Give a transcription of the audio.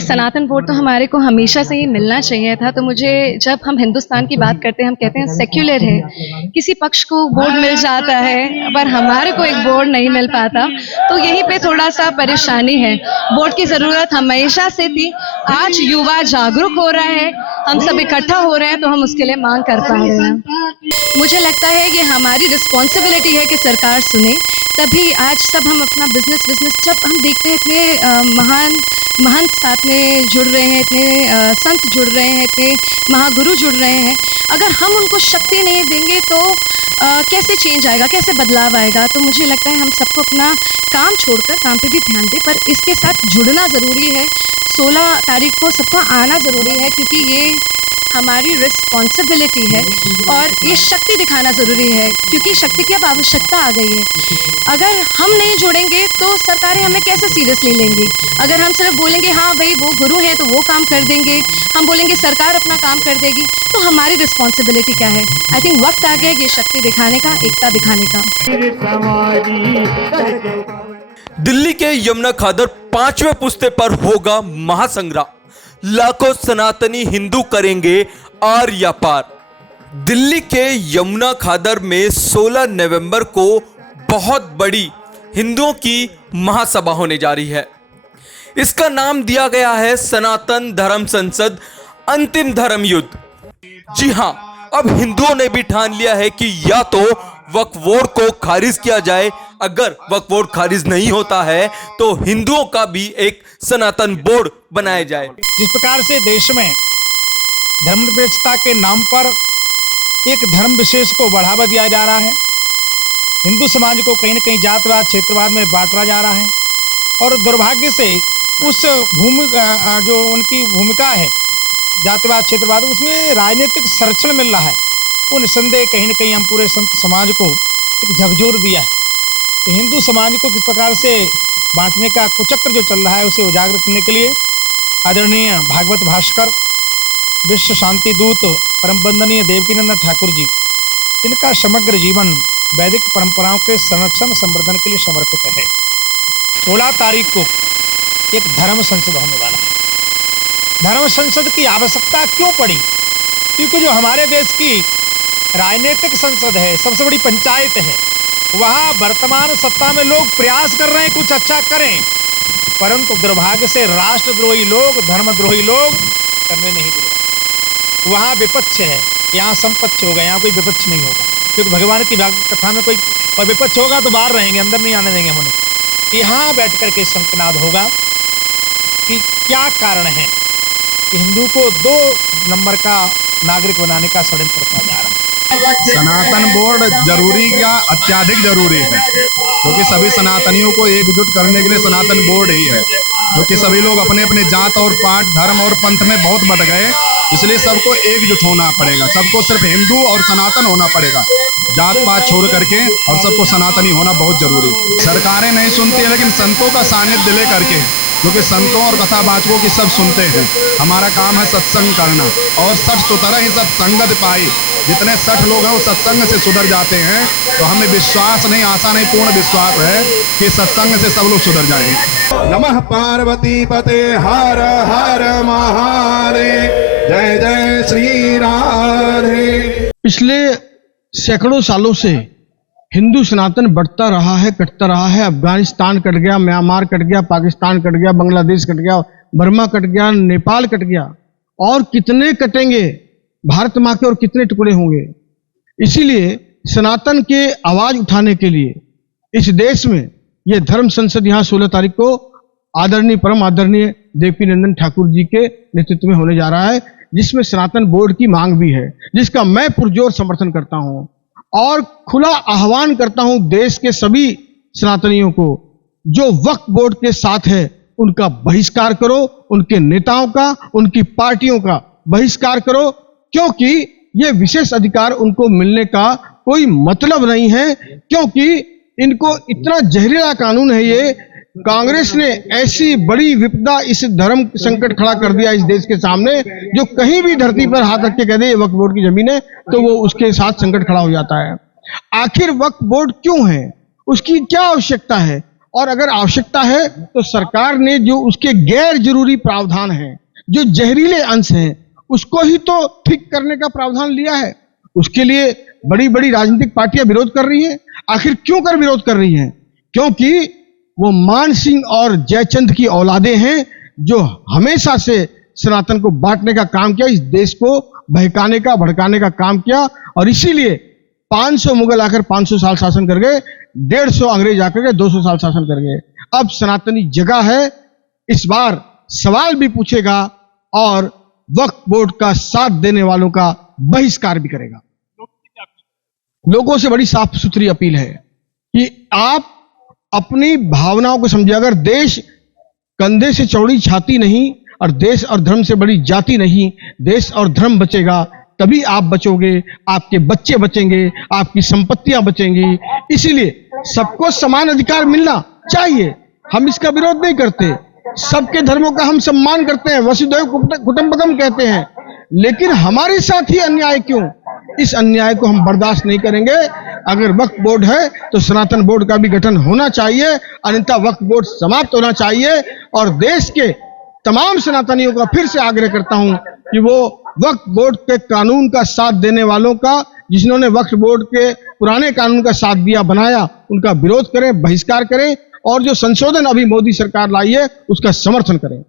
सनातन board तो हमारे को हमेशा से ही मिलना चाहिए था। तो मुझे, जब हम हिंदुस्तान की बात करते हैं, हम कहते हैं सेक्युलर है, किसी पक्ष को बोर्ड मिल जाता है पर हमारे को एक बोर्ड नहीं मिल पाता, तो यहीं पे थोड़ा सा परेशानी है। बोर्ड की ज़रूरत हमेशा से थी। आज युवा जागरूक हो रहा है, हम सब इकट्ठा हो रहे हैं, तो हम उसके लिए मांग कर पा रहे हैं। मुझे लगता है कि हमारी रिस्पॉन्सिबिलिटी है कि सरकार सुने, तभी आज सब हम अपना बिजनेस जब हम देखते हैं इतने महान महंत साथ में जुड़ रहे हैं, इतने संत जुड़ रहे हैं, इतने महागुरु जुड़ रहे हैं, अगर हम उनको शक्ति नहीं देंगे तो कैसे चेंज आएगा, कैसे बदलाव आएगा। तो मुझे लगता है हम सबको अपना काम छोड़कर काम पे भी ध्यान दें, पर इसके साथ जुड़ना ज़रूरी है। 16 तारीख को सबका आना ज़रूरी है, क्योंकि ये हमारी रिस्पॉन्सिबिलिटी है और ये शक्ति दिखाना ज़रूरी है, क्योंकि शक्ति की अब आवश्यकता आ गई है। अगर हम नहीं जुड़ेंगे तो सरकारें हमें कैसे सीरियसली लेंगी। अगर हम सिर्फ बोलेंगे हाँ भाई वो गुरु हैं तो वो काम कर देंगे, हम बोलेंगे सरकार अपना काम कर देगी, तो हमारी रिस्पॉन्सिबिलिटी क्या है। आई थिंक वक्त आ गया ये शक्ति दिखाने का, एकता दिखाने का। दिल्ली के यमुना खादर 5वें पुस्ते पर होगा महासंग्राम। लाखों सनातनी हिंदू करेंगे आर या पार। दिल्ली के यमुना खादर में 16 नवंबर को बहुत बड़ी हिंदुओं की महासभा होने जा रही है। इसका नाम दिया गया है सनातन धर्म संसद अंतिम धर्म युद्ध। जी हां, अब हिंदुओं ने भी ठान लिया है कि या तो वक्फ बोर्ड को खारिज किया जाए, अगर वक्फ बोर्ड खारिज नहीं होता है तो हिंदुओं का भी एक सनातन बोर्ड बनाया जाए। जिस प्रकार से देश में धर्मनिरपेक्षता के नाम पर एक धर्म विशेष को बढ़ावा दिया जा रहा है, हिंदू समाज को कहीं न कहीं जातवाद क्षेत्रवाद में बांटा जा रहा है, और दुर्भाग्य से उस भूमिका जो उनकी भूमिका है जातिवाद क्षेत्रवाद, उसमें राजनीतिक संरक्षण मिल रहा है। वो निस्संदेह कहीं न कहीं हम पूरे संत समाज को एक झकझोर दिया है। तो हिंदू समाज को किस प्रकार से बांटने का कुचक्र जो चल रहा है उसे उजागर करने के लिए आदरणीय भागवत भास्कर, विश्व शांति दूत, परम वंदनीय देवकीनंदन ठाकुर जी, जिनका समग्र जीवन वैदिक परंपराओं के संरक्षण संवर्धन के लिए समर्पित है, 16 तारीख को एक धर्म संसद होने वाला है। धर्म संसद की आवश्यकता क्यों पड़ी? क्योंकि जो हमारे देश की राजनीतिक संसद है, सबसे बड़ी पंचायत है, वहां वर्तमान सत्ता में लोग प्रयास कर रहे हैं कुछ अच्छा करें, परंतु दुर्भाग्य से राष्ट्रद्रोही लोग, धर्मद्रोही लोग करने नहीं दे रहे। वहां विपक्ष है, यहाँ समपक्ष होगा, यहाँ कोई विपक्ष नहीं होगा, क्योंकि भगवान की कथा में कोई और विपक्ष होगा तो बाहर रहेंगे, अंदर नहीं आने देंगे हम उन्हें। यहाँ बैठ करके संकनाद होगा कि क्या कारण है कि हिंदू को 2 नंबर का नागरिक बनाने का षड्यंत्र किया जा रहा है। सनातन बोर्ड जरूरी क्या, अत्याधिक जरूरी है, क्योंकि सभी सनातनियों को एकजुट करने के लिए सनातन बोर्ड ही है, क्योंकि सभी लोग अपने अपने जात और पाठ, धर्म और पंथ में बहुत बढ़ गए, इसलिए सबको एकजुट होना पड़ेगा। सबको सिर्फ हिंदू और सनातन होना पड़ेगा, जात पात छोड़ करके, और सबको सनातनी होना बहुत जरूरी। सरकारें नहीं सुनती है, लेकिन संतों का सानिध्य ले करके, क्योंकि संतों और कथावाचकों की सब सुनते हैं। हमारा काम है सत्संग करना, और सठ सुधरा ही सत्संगत पाई। जितने 60 लोग हैं वो सत्संग से सुधर जाते हैं, तो हमें विश्वास नहीं, आशा नहीं, पूर्ण विश्वास है कि सत्संग से सब लोग सुधर जाएंगे। नमः पार्वती पते हर हर महादेव, जय जय श्री राधे। पिछले सैकड़ों सालों से हिंदू सनातन बढ़ता रहा है, कटता रहा है। अफगानिस्तान कट गया, म्यांमार कट गया, पाकिस्तान कट गया, बांग्लादेश कट गया, बर्मा कट गया, नेपाल कट गया, और कितने कटेंगे भारत माँ के, और कितने टुकड़े होंगे। इसीलिए सनातन के आवाज उठाने के लिए इस देश में यह धर्म संसद यहाँ 16 तारीख को आदरणीय परम आदरणीय देवकीनंदन ठाकुर जी के नेतृत्व में होने जा रहा है, जिसमें सनातन बोर्ड की मांग भी है, जिसका मैं पुरजोर समर्थन करता हूं और खुला आह्वान करता हूं देश के सभी सनातनियों को, जो वक्फ बोर्ड के साथ है उनका बहिष्कार करो, उनके नेताओं का, उनकी पार्टियों का बहिष्कार करो, क्योंकि ये विशेष अधिकार उनको मिलने का कोई मतलब नहीं है, क्योंकि इनको इतना जहरीला कानून है ये। कांग्रेस ने ऐसी बड़ी विपदा, इस धर्म संकट खड़ा कर दिया इस देश के सामने, जो कहीं भी धरती पर हाथ रख के कह दे ये वक्फ बोर्ड की जमीन है, तो वो उसके साथ संकट खड़ा हो जाता है। आखिर वक्फ बोर्ड क्यों है, उसकी क्या आवश्यकता है? और अगर आवश्यकता है तो सरकार ने जो उसके गैर जरूरी प्रावधान हैं, जो जहरीले अंश हैं, उसको ही तो ठीक करने का प्रावधान लिया है। उसके लिए बड़ी बड़ी राजनीतिक पार्टियां विरोध कर रही हैं। आखिर क्यों कर विरोध कर रही हैं? क्योंकि वो मान सिंह और जयचंद की औलादे हैं, जो हमेशा से सनातन को बांटने का काम किया, इस देश को बहकाने का, भड़काने का काम किया। और इसीलिए 500 मुगल आकर 500 साल शासन कर गए, 150 अंग्रेज आकर के 200 साल शासन कर गए। अब सनातनी जगह है, इस बार सवाल भी पूछेगा और वक्फ बोर्ड का साथ देने वालों का बहिष्कार भी करेगा। लोगों से बड़ी साफ सुथरी अपील है कि आप अपनी भावनाओं को समझिए। अगर देश कंधे से चौड़ी छाती नहीं और देश और धर्म से बड़ी जाति नहीं, देश और धर्म बचेगा तभी आप बचोगे, आपके बच्चे बचेंगे, आपकी संपत्तियां बचेंगी। इसीलिए सबको समान अधिकार मिलना चाहिए, हम इसका विरोध नहीं करते। सबके धर्मों का हम सम्मान करते हैं, वसुधैव कुटुंबकम कहते हैं। लेकिन हमारे साथ ही अन्याय क्यों? इस अन्याय को हम बर्दाश्त नहीं करेंगे। अगर वक्फ बोर्ड है तो सनातन बोर्ड का भी गठन होना चाहिए, अन्यथा वक्फ बोर्ड समाप्त होना चाहिए। और देश के तमाम सनातनियों का फिर से आग्रह करता हूं कि वो वक्फ बोर्ड के कानून का साथ देने वालों का, जिन्होंने वक्फ बोर्ड के पुराने कानून का साथ दिया, बनाया, उनका विरोध करें, बहिष्कार करें और जो संशोधन अभी मोदी सरकार लाई है उसका समर्थन करें।